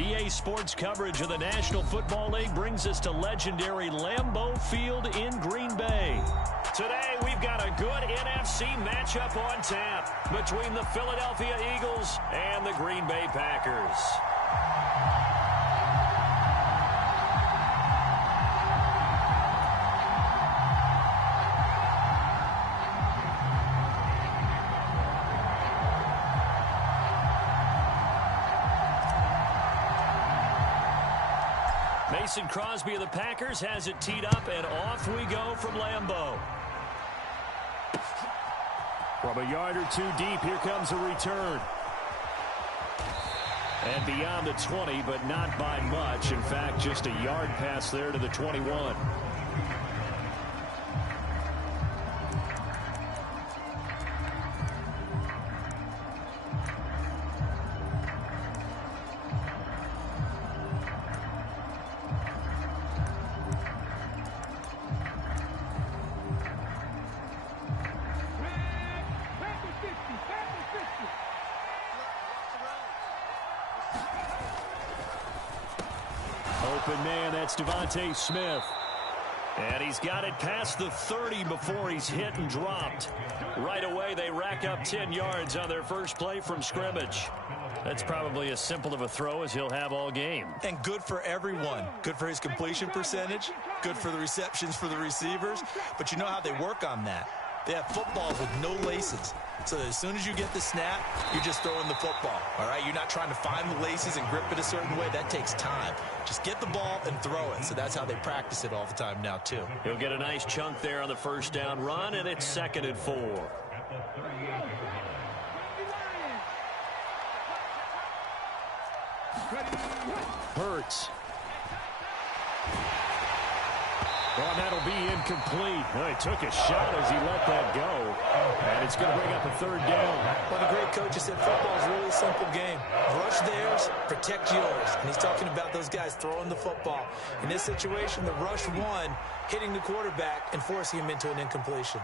EA Sports coverage of the National Football League brings us to legendary Lambeau Field in Green Bay. Today, we've got a good NFC matchup on tap between the Philadelphia Eagles and the Green Bay Packers. Mason Crosby of the Packers has it teed up, and off we go from Lambeau. From a yard or two deep, here comes a return. And beyond the 20, but not by much. In fact, just a yard pass there to the 21. Open man, that's Devontae Smith. And he's got it past the 30 before he's hit and dropped. Right away, they rack up 10 yards on their first play from scrimmage. That's probably as simple of a throw as he'll have all game. And good for everyone. Good for his completion percentage. Good for the receptions for the receivers. But you know how they work on that. They have footballs with no laces. So as soon as you get the snap, you're just throwing the football, all right? You're not trying to find the laces and grip it a certain way. That takes time. Just get the ball and throw it. So that's how they practice it all the time now, too. He'll get a nice chunk there on the first down run, and it's 2nd and 4. Hurts. Well, that'll be incomplete. Well, he took a shot as he let that go. And it's going to bring up a 3rd down. One of the great coaches said football is really a simple game. Rush theirs, protect yours. And he's talking about those guys throwing the football. In this situation, the rush one, hitting the quarterback and forcing him into an incompletion.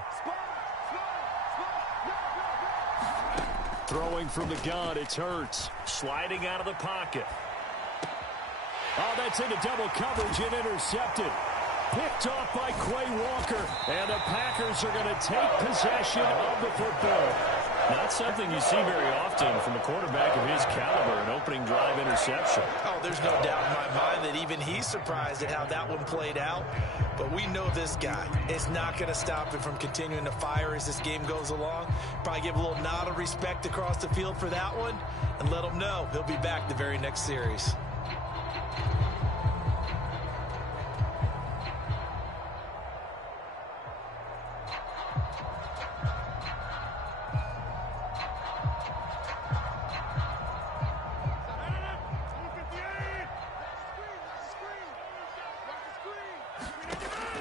Throwing from the gun, it's Hurts. Sliding out of the pocket. Oh, that's into double coverage and intercepted. Picked off by Quay Walker, and the Packers are going to take possession of the football. Not something you see very often from a quarterback of his caliber, an opening drive interception. Oh, there's no doubt in my mind that even he's surprised at how that one played out. But we know this guy. It's not going to stop him from continuing to fire as this game goes along. Probably give a little nod of respect across the field for that one, and let him know he'll be back the very next series.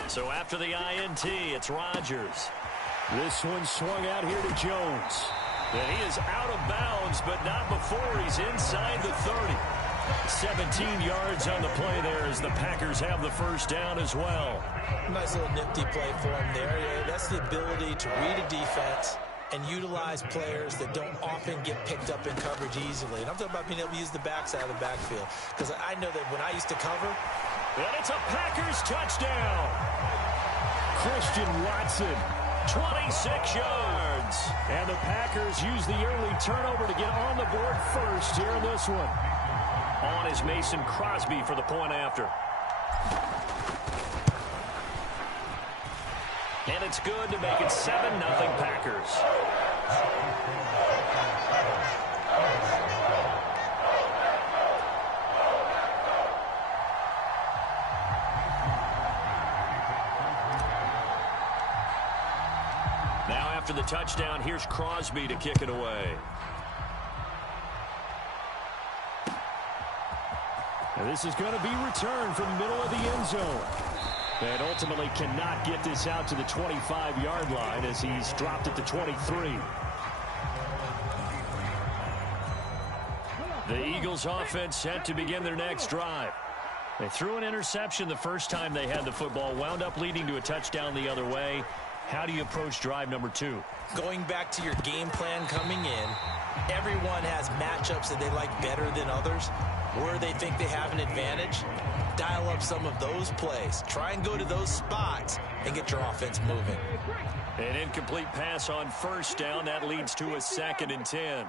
So after the INT, it's Rodgers. This one swung out here to Jones. And he is out of bounds, but not before he's inside the 30. 17 yards on the play there as the Packers have the first down as well. Nice little nifty play for him there. Yeah, that's the ability to read a defense and utilize players that don't often get picked up in coverage easily. And I'm talking about being able to use the backside of the backfield. Because I know that when I used to cover, and it's a Packers touchdown. Christian Watson, 26 yards. And the Packers use the early turnover to get on the board first here in this one. On is Mason Crosby for the point after. And it's good to make it 7-0 Packers. Now after the touchdown, here's Crosby to kick it away. And this is going to be returned from the middle of the end zone. And ultimately cannot get this out to the 25-yard line as he's dropped at the 23. The Eagles offense set to begin their next drive. They threw an interception the first time they had the football, wound up leading to a touchdown the other way. How do you approach drive number 2? Going back to your game plan coming in, Everyone has matchups that they like better than others, where they think they have an advantage. Dial up some of those plays. Try and go to those spots and get your offense moving. An incomplete pass on first down. That leads to a 2nd and 10.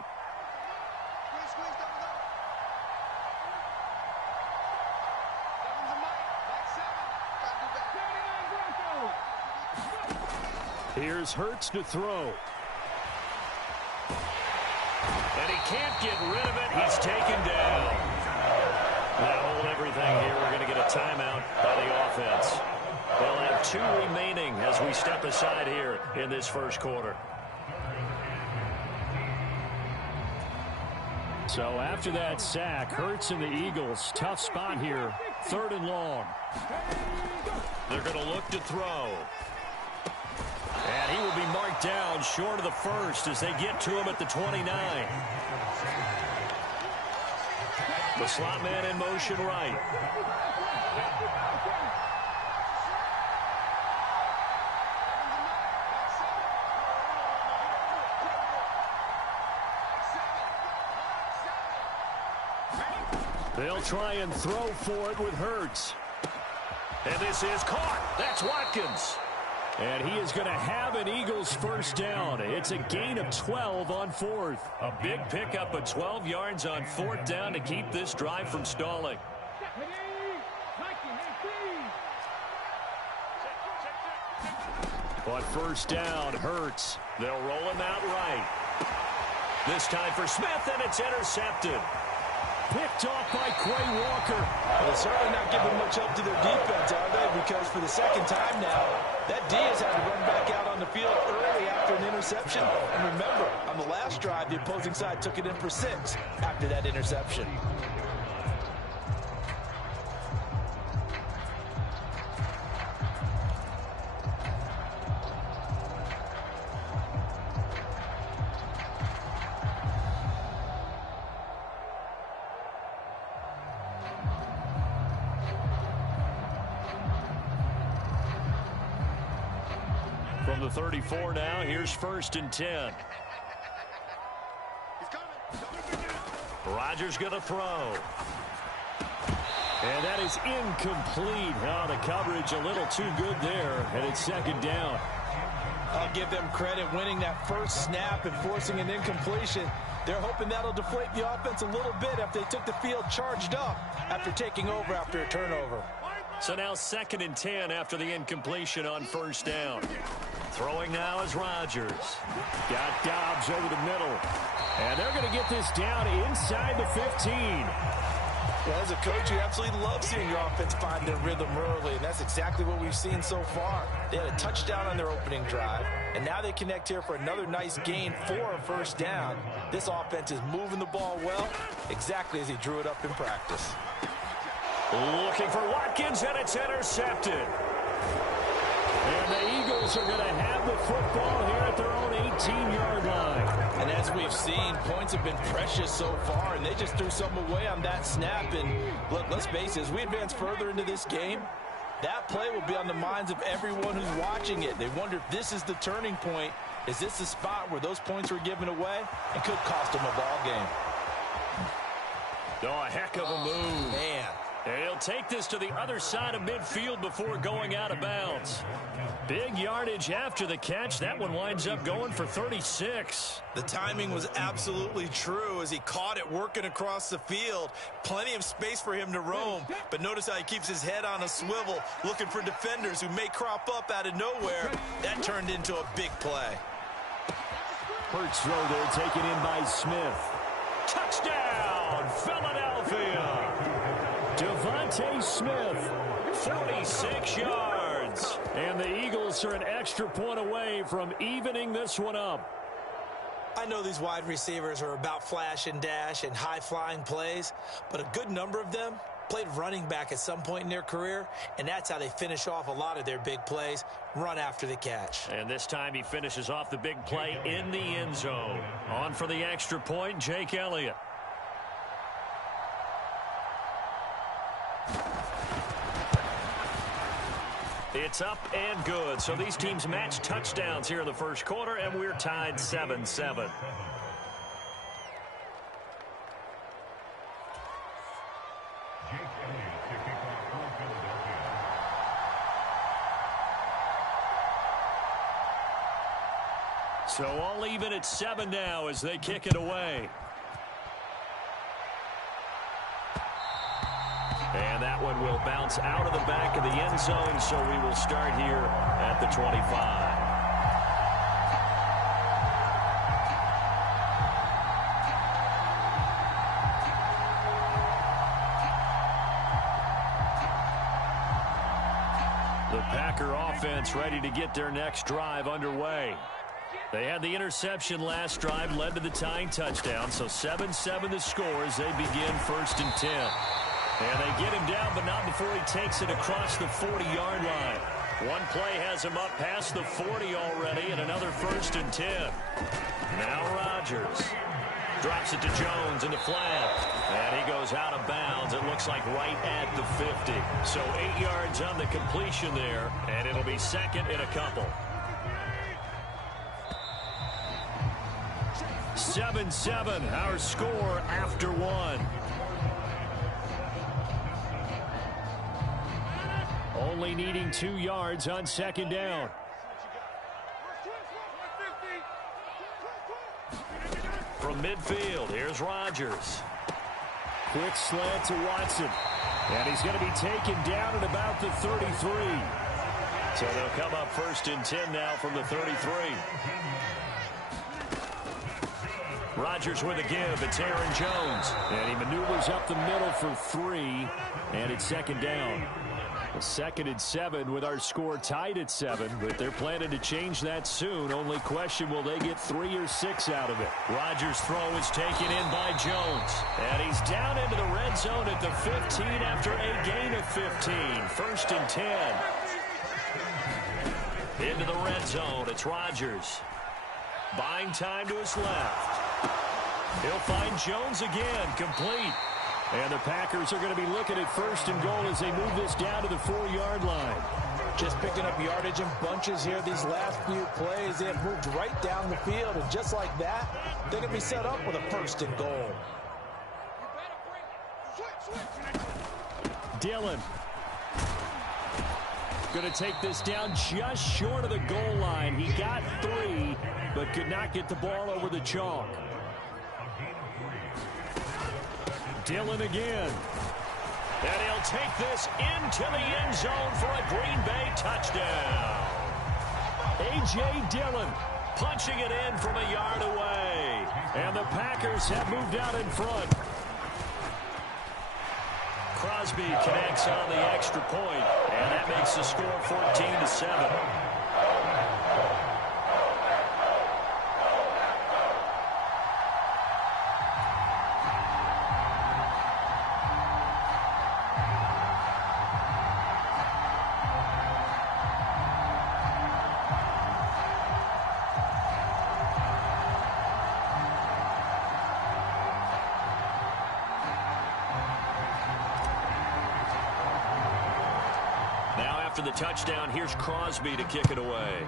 Here's Hurts to throw. And he can't get rid of it. He's taken down. Now hold everything here. We're going to get a timeout by the offense. They'll have 2 remaining as we step aside here in this first quarter. So after that sack, Hurts and the Eagles, tough spot here. 3rd and long. They're going to look to throw. And he will be marked down short of the first as they get to him at the 29. The slot man in motion right. They'll try and throw for it with Hurts. And this is caught. That's Watkins. And he is going to have an Eagles first down. It's a gain of 12 on 4th. A big pickup of 12 yards on 4th down to keep this drive from stalling. But first down, Hurts. They'll roll him out right. This time for Smith, and it's intercepted. Picked off by Quay Walker. Well, they're certainly not giving much help to their defense, are they? Because for the 2nd time now, that D has had to run back out on the field early after an interception. And remember, on the last drive, the opposing side took it in for 6 after that interception. From the 34 now, here's 1st and 10. Rodgers going to throw. And that is incomplete. Oh, the coverage a little too good there, and it's 2nd down. I'll give them credit winning that first snap and forcing an incompletion. They're hoping that'll deflate the offense a little bit after they took the field charged up after taking over after a turnover. So now 2nd and 10 after the incompletion on first down. Throwing now is Rodgers. Got Dobbs over the middle. And they're going to get this down inside the 15. Well, as a coach, you absolutely love seeing your offense find their rhythm early, and that's exactly what we've seen so far. They had a touchdown on their opening drive, and now they connect here for another nice gain for a first down. This offense is moving the ball well, exactly as he drew it up in practice. Looking for Watkins, and it's intercepted. And the Eagles are going to have the football here at their own 18-yard line. And as we've seen, points have been precious so far, and they just threw something away on that snap. And look, let's face it, as we advance further into this game, that play will be on the minds of everyone who's watching it. They wonder if this is the turning point. Is this the spot where those points were given away and could cost them a ball game? Oh, a heck of a move. Man. And he'll take this to the other side of midfield before going out of bounds. Big yardage after the catch. That one winds up going for 36. The timing was absolutely true as he caught it working across the field. Plenty of space for him to roam. But notice how he keeps his head on a swivel, looking for defenders who may crop up out of nowhere. That turned into a big play. Hurts throw there, taken in by Smith. Touchdown, Philadelphia. Devontae Smith, 46 yards. And the Eagles are an extra point away from evening this one up. I know these wide receivers are about flash and dash and high-flying plays, but a good number of them played running back at some point in their career, and that's how they finish off a lot of their big plays, run after the catch. And this time he finishes off the big play in the end zone. On for the extra point, Jake Elliott. It's up and good. So these teams match touchdowns here in the first quarter, and we're tied 7-7. So all even at 7 now as they kick it away. And that one will bounce out of the back of the end zone, so we will start here at the 25. The Packer offense ready to get their next drive underway. They had the interception last drive, led to the tying touchdown, so 7-7 the score as they begin 1st and 10. And they get him down, but not before he takes it across the 40-yard line. One play has him up past the 40 already, and another 1st and 10. Now Rodgers drops it to Jones in the flat, and he goes out of bounds. It looks like right at the 50. So 8 yards on the completion there, and it'll be 2nd and a couple. 7-7, our score after 1. Only needing 2 yards on 2nd down. From midfield, here's Rodgers. Quick slant to Watson. And he's going to be taken down at about the 33. So they'll come up 1st and 10 now from the 33. Rodgers with a give. It's Aaron Jones. And he maneuvers up the middle for 3. And it's 2nd down. 2nd and 7 with our score tied at 7, but they're planning to change that soon. Only question, will they get 3 or 6 out of it? Rodgers' throw is taken in by Jones. And he's down into the red zone at the 15 after a gain of 15. 1st and 10. Into the red zone, it's Rodgers. Buying time to his left. He'll find Jones again, complete. And the Packers are going to be looking at 1st and goal as they move this down to the 4-yard line. Just picking up yardage in bunches here these last few plays. They have moved right down the field, and just like that, they're going to be set up with a 1st and goal. Dillon. Going to take this down just short of the goal line. He got 3, but could not get the ball over the chalk. Dillon again. And he'll take this into the end zone for a Green Bay touchdown. A.J. Dillon punching it in from a yard away. And the Packers have moved out in front. Crosby connects on the extra point, and that makes the score 14-7. After the touchdown, here's Crosby to kick it away.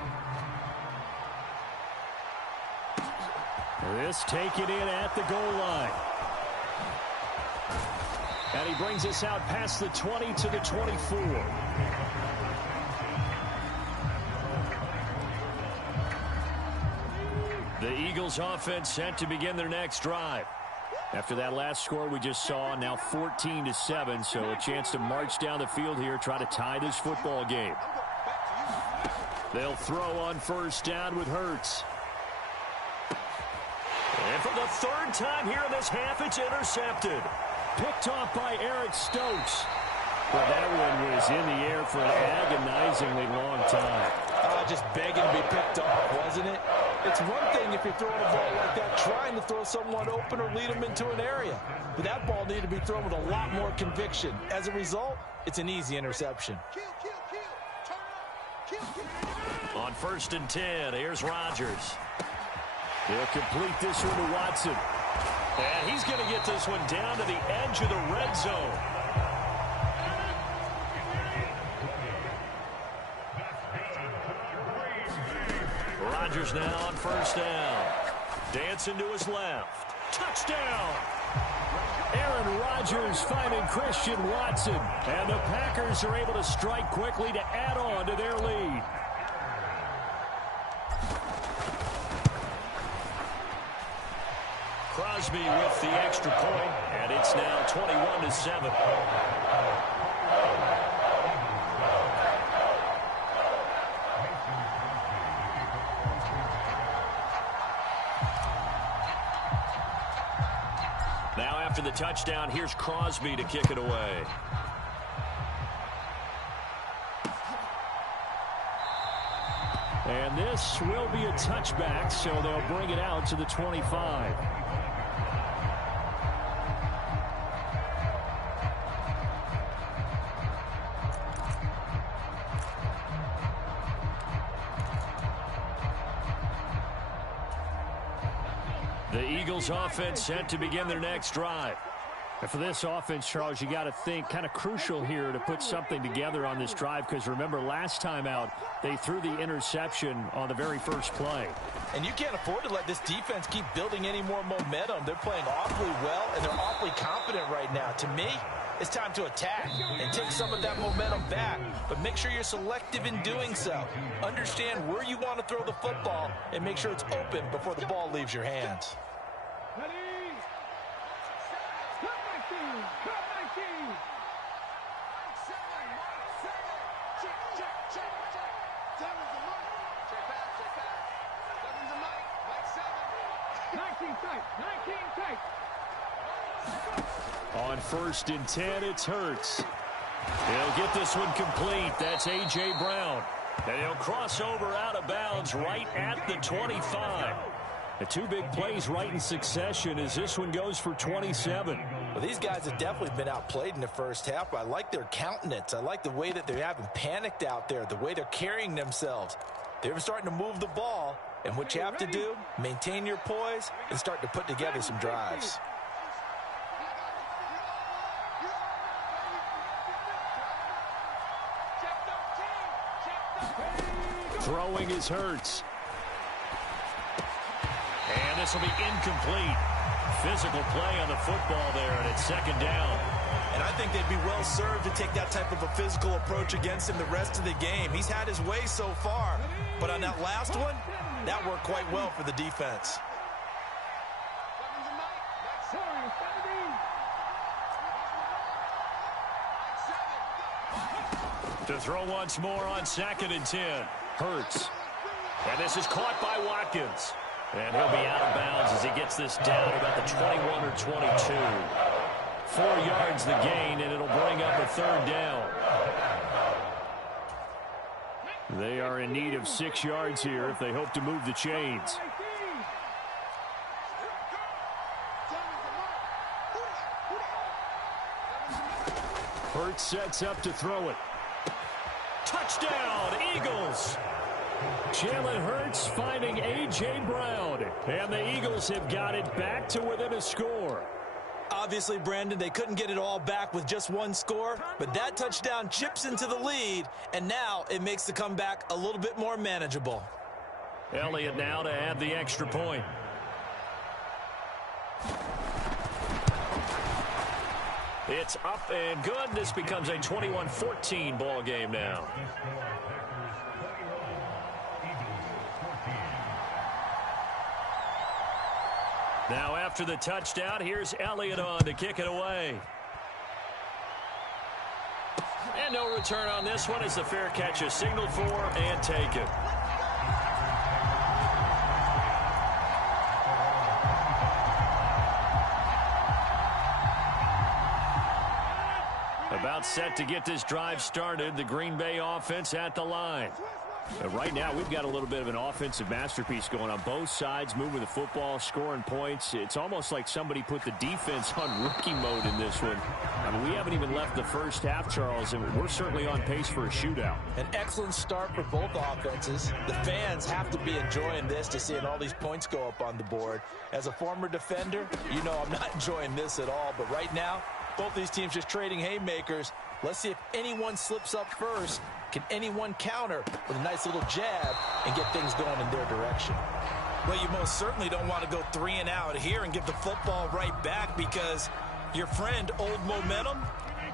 This taken in at the goal line. And he brings us out past the 20 to the 24. The Eagles offense set to begin their next drive. After that last score we just saw, now 14-7, so a chance to march down the field here, try to tie this football game. They'll throw on 1st down with Hurts. And for the 3rd time here in this half, it's intercepted. Picked off by Eric Stokes. Well, that one was in the air for an agonizingly long time. Just begging to be picked off, wasn't it? It's one thing if you're throwing a ball like that, trying to throw someone open or lead them into an area. But that ball needed to be thrown with a lot more conviction. As a result, it's an easy interception. On 1st and 10, here's Rodgers. He'll complete this one to Watson. And he's going to get this one down to the edge of the red zone. Rodgers now on 1st down. Dancing to his left. Touchdown! Aaron Rodgers finding Christian Watson. And the Packers are able to strike quickly to add on to their lead. Crosby with the extra point, and it's now 21-7. Now after the touchdown, here's Crosby to kick it away. And this will be a touchback, so they'll bring it out to the 25. The Eagles offense set to begin their next drive. And for this offense, Charles, you got to think kind of crucial here to put something together on this drive, because remember last time out they threw the interception on the very first play. And you can't afford to let this defense keep building any more momentum. They're playing awfully well, and they're awfully confident right now. To me, it's time to attack and take some of that momentum back, but make sure you're selective in doing so. Understand where you want to throw the football and make sure it's open before the ball leaves your hands. On 1st and 10, it's Hurts. He'll get this one complete. That's A.J. Brown. And he'll cross over out of bounds right at the 25. The two big plays right in succession as this one goes for 27. Well, these guys have definitely been outplayed in the first half, but I like their countenance. I like the way that they haven't panicked out there, the way they're carrying themselves. They're starting to move the ball, and what you have to do, maintain your poise and start to put together some drives. Throwing is Hurts. And this will be incomplete. Physical play on the football there, and it's 2nd down. And I think they'd be well served to take that type of a physical approach against him the rest of the game. He's had his way so far, but on that last one, that worked quite well for the defense. To throw once more on 2nd and 10. Hurts. And this is caught by Watkins. And he'll be out of bounds as he gets this down about the 21 or 22. 4 yards the gain, and it'll bring up a 3rd down. They are in need of 6 yards here if they hope to move the chains. Hurts sets up to throw it. Touchdown, Eagles! Jalen Hurts finding A.J. Brown, and the Eagles have got it back to within a score. Obviously, Brandon, they couldn't get it all back with just one score, but that touchdown chips into the lead, and now it makes the comeback a little bit more manageable. Elliott now to add the extra point. It's up and good. This becomes a 21-14 ball game now. Now after the touchdown, here's Elliott on to kick it away. And no return on this one as the fair catch is signaled for and taken. About set to get this drive started. The Green Bay offense at the line. And right now, we've got a little bit of an offensive masterpiece going on both sides, moving the football, scoring points. It's almost like somebody put the defense on rookie mode in this one. I mean, we haven't even left the first half, Charles, and we're certainly on pace for a shootout. An excellent start for both offenses. The fans have to be enjoying this to seeing all these points go up on the board. As a former defender, you know I'm not enjoying this at all. But right now, both these teams just trading haymakers. Let's see if anyone slips up first. Can anyone counter with a nice little jab and get things going in their direction? Well, you most certainly don't want to go 3 and out here and give the football right back, because your friend, Old Momentum,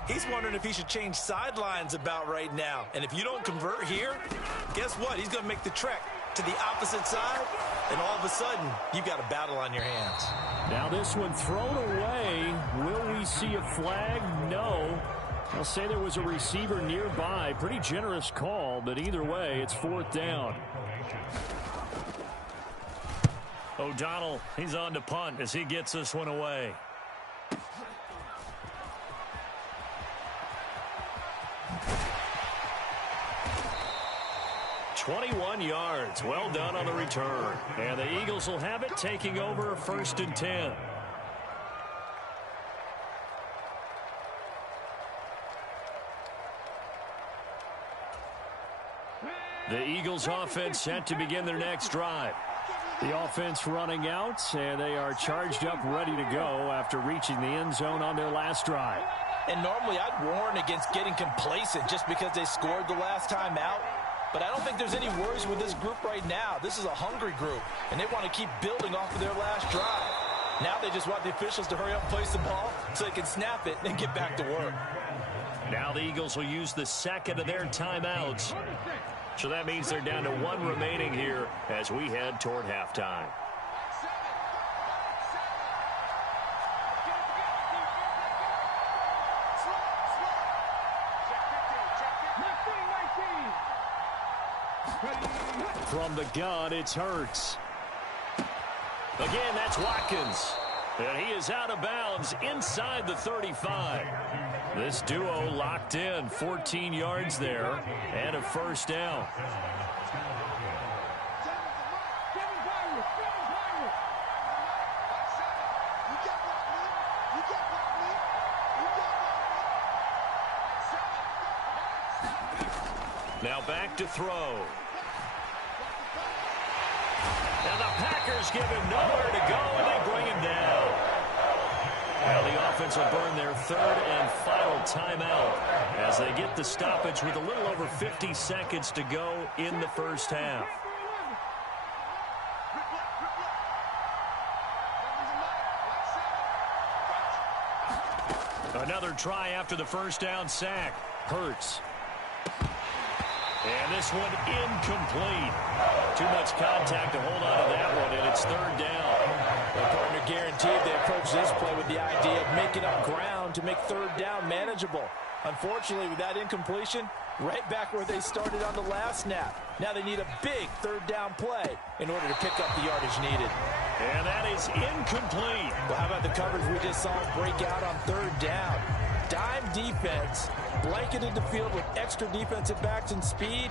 he's wondering if he should change sidelines about right now. And if you don't convert here, guess what? He's going to make the trek to the opposite side and all of a sudden, you've got a battle on your hands. Now this one thrown away. Will we see a flag? No. I'll say there was a receiver nearby. Pretty generous call, but either way, it's 4th down. O'Donnell, he's on to punt as he gets this one away. "21 yards. Well done on the return. And the Eagles will have it, taking over 1st and 10. The Eagles offense set to begin their next drive. The offense running out, and they are charged up, ready to go after reaching the end zone on their last drive. And normally I'd warn against getting complacent just because they scored the last time out. But I don't think there's any worries with this group right now. This is a hungry group, and they want to keep building off of their last drive. Now they just want the officials to hurry up and place the ball so they can snap it and get back to work. Now the Eagles will use the second of their timeouts. So that means they're down to 1 remaining here as we head toward halftime. From the gun, it's Hurts. Again, that's Watkins. And he is out of bounds inside the 35. This duo locked in, 14 yards there, and a 1st down. Now back to throw. And the Packers give him nowhere to go, and they bring him down. Well, the offense will burn their 3rd and final timeout as they get the stoppage with a little over 50 seconds to go in the 1st half. Another try after the 1st down sack. Hurts. And this one incomplete. Too much contact to hold on to that one, and it's 3rd down. The partner guaranteed they approach this play with the idea of making up ground to make 3rd down manageable. Unfortunately, with that incompletion, right back where they started on the last snap. Now they need a big 3rd down play in order to pick up the yardage needed. And that is incomplete. Well, how about the coverage we just saw break out on 3rd down? Dime defense, blanketed the field with extra defensive backs and speed,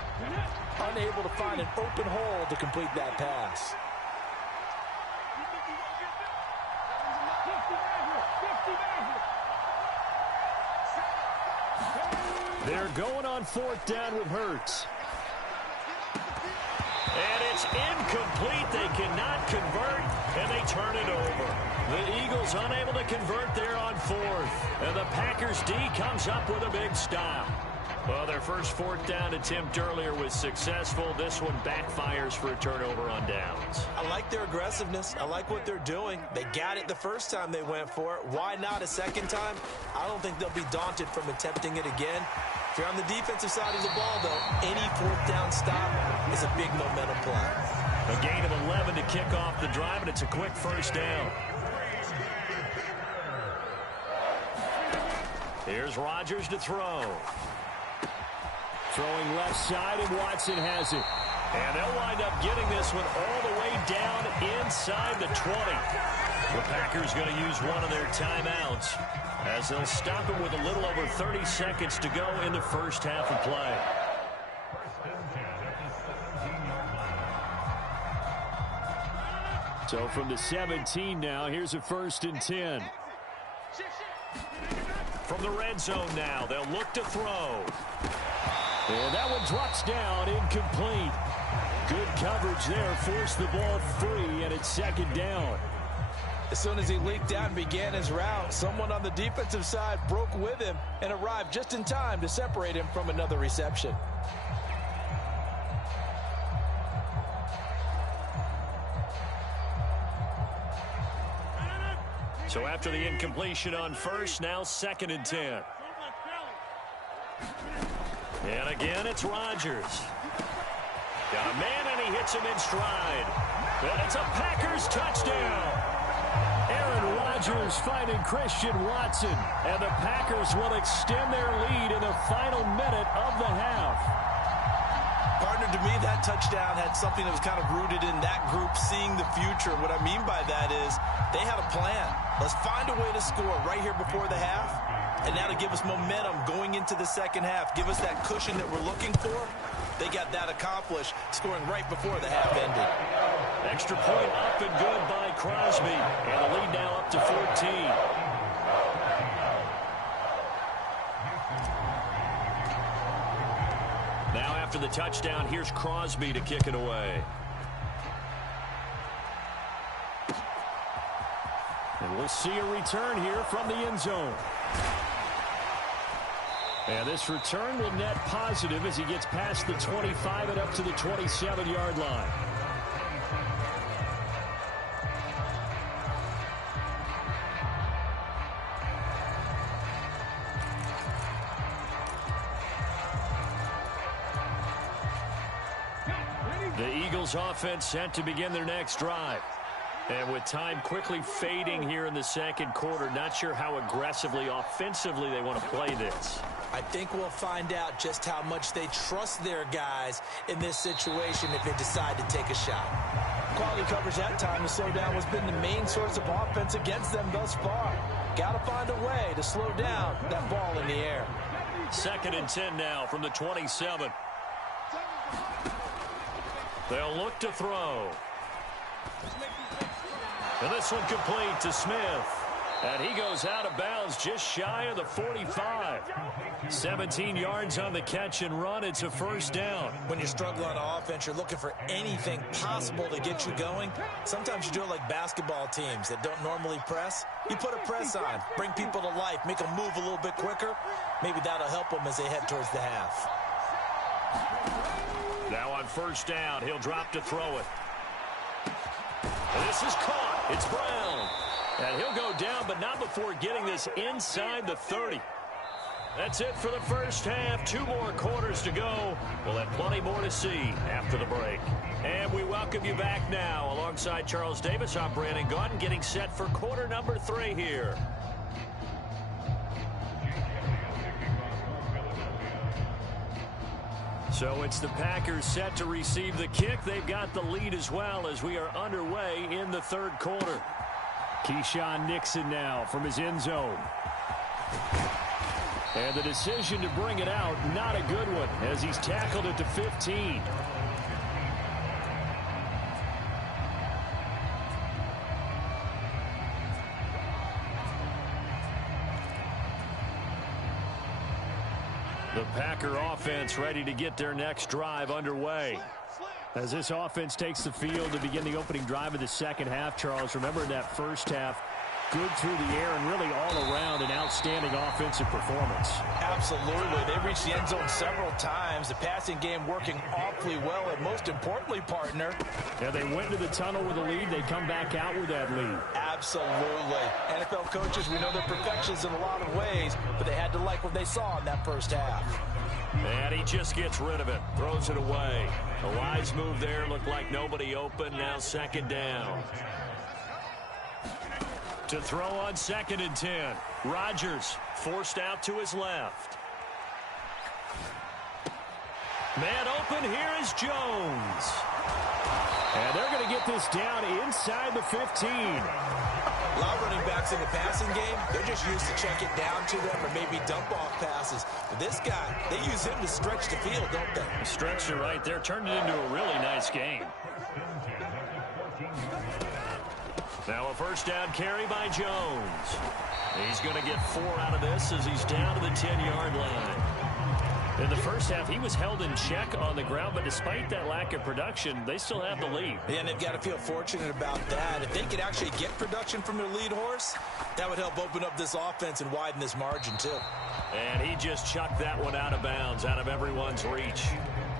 unable to find an open hole to complete that pass. They're going on 4th down with Hurts. And it's incomplete. They cannot convert, and they turn it over. The Eagles unable to convert there on 4th. And the Packers D comes up with a big stop. Well, their first 4th down attempt earlier was successful. This one backfires for a turnover on downs. I like their aggressiveness. I like what they're doing. They got it the first time they went for it. Why not a second time? I don't think they'll be daunted from attempting it again. If you're on the defensive side of the ball, though, any 4th down stop is a big momentum play. A gain of 11 to kick off the drive, and it's a quick 1st down. Here's Rodgers to throw. Throwing left side, and Watson has it. And they'll wind up getting this one all the way down inside the 20. The Packers going to use one of their timeouts as they'll stop it with a little over 30 seconds to go in the 1st half of play. So from the 17 now, here's a 1st and 10. From the red zone now, they'll look to throw. And that one drops down, incomplete. Good coverage there, forced the ball free, and it's 2nd down. As soon as he leaked out and began his route, someone on the defensive side broke with him and arrived just in time to separate him from another reception. So after the incompletion on 1st, now 2nd and 10. And again, it's Rodgers. Got a man, and he hits him in stride. And it's a Packers touchdown. Aaron Rodgers finding Christian Watson. And the Packers will extend their lead in the final minute of the half. Partner, to me, that touchdown had something that was kind of rooted in that group seeing the future. What I mean by that is they had a plan. Let's find a way to score right here before the half. And now to give us momentum going into the second half, give us that cushion that we're looking for. They got that accomplished, scoring right before the half ended. Extra point up and good by Crosby. And the lead now up to 14. Now after the touchdown, here's Crosby to kick it away. And we'll see a return here from the end zone. And this return will net positive as he gets past the 25 and up to the 27-yard line. The Eagles offense set to begin their next drive. And with time quickly fading here in the second quarter, not sure how aggressively, offensively they want to play this. I think we'll find out just how much they trust their guys in this situation if they decide to take a shot. Quality coverage that time to slow down has been the main source of offense against them thus far. Got to find a way to slow down that ball in the air. 2nd and 10 now from the 27. They'll look to throw. And this one complete to Smith. And he goes out of bounds just shy of the 45. 17 yards on the catch and run. It's a first down. When you're struggling on offense, you're looking for anything possible to get you going. Sometimes you do it like basketball teams that don't normally press. You put a press on, bring people to life, make them move a little bit quicker. Maybe that'll help them as they head towards the half. Now on first down, he'll drop to throw it. And this is caught. It's Brown. And he'll go down, but not before getting this inside the 30. That's it for the first half. 2 more quarters to go. We'll have plenty more to see after the break. And we welcome you back now. Alongside Charles Davis, I'm Brandon Gaudin, getting set for quarter number 3 here. So it's the Packers set to receive the kick. They've got the lead as well as we are underway in the third quarter. Keyshawn Nixon now from his end zone. And the decision to bring it out, not a good one, as he's tackled it to 15. The Packer offense ready to get their next drive underway. As this offense takes the field to begin the opening drive of the second half, Charles, remember in that first half, good through the air and really all around an outstanding offensive performance. Absolutely. They reached the end zone several times. The passing game working awfully well, and most importantly, partner. Yeah, they went to the tunnel with a lead. They come back out with that lead. Absolutely. NFL coaches, we know they're perfectionists in a lot of ways, but they had to like what they saw in that first half. And he just gets rid of it, throws it away. A wise move there, looked like nobody open. Now 2nd down. To throw on 2nd and 10. Rodgers forced out to his left. Man open, here is Jones. And they're going to get this down inside the 15. A lot of running backs in the passing game, they're just used to check it down to them or maybe dump off passes. But this guy, they use him to stretch the field, don't they? Stretched it right there, turned it into a really nice game. Now a first down carry by Jones. He's going to get 4 out of this as he's down to the 10-yard line. In the first half, he was held in check on the ground, but despite that lack of production, they still have the lead. Yeah, and they've got to feel fortunate about that. If they could actually get production from their lead horse, that would help open up this offense and widen this margin, too. And he just chucked that one out of bounds, out of everyone's reach.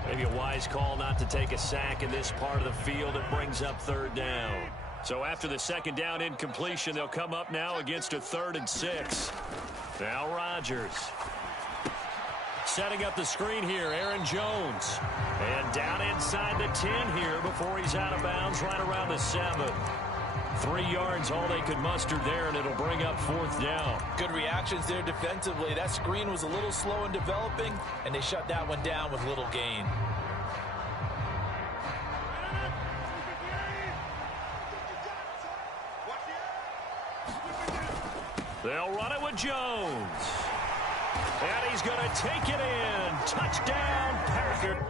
Maybe a wise call not to take a sack in this part of the field. It brings up 3rd down. So after the 2nd down incompletion, they'll come up now against a 3rd and 6. Now Rodgers. setting up the screen here, Aaron Jones. And down inside the 10 here before he's out of bounds right around the 7. 3 yards, all they could muster there, and it'll bring up 4th down. Good reactions there defensively. That screen was a little slow in developing, and they shut that one down with little gain. They'll run it with Jones. And he's going to take it in. Touchdown, Packers.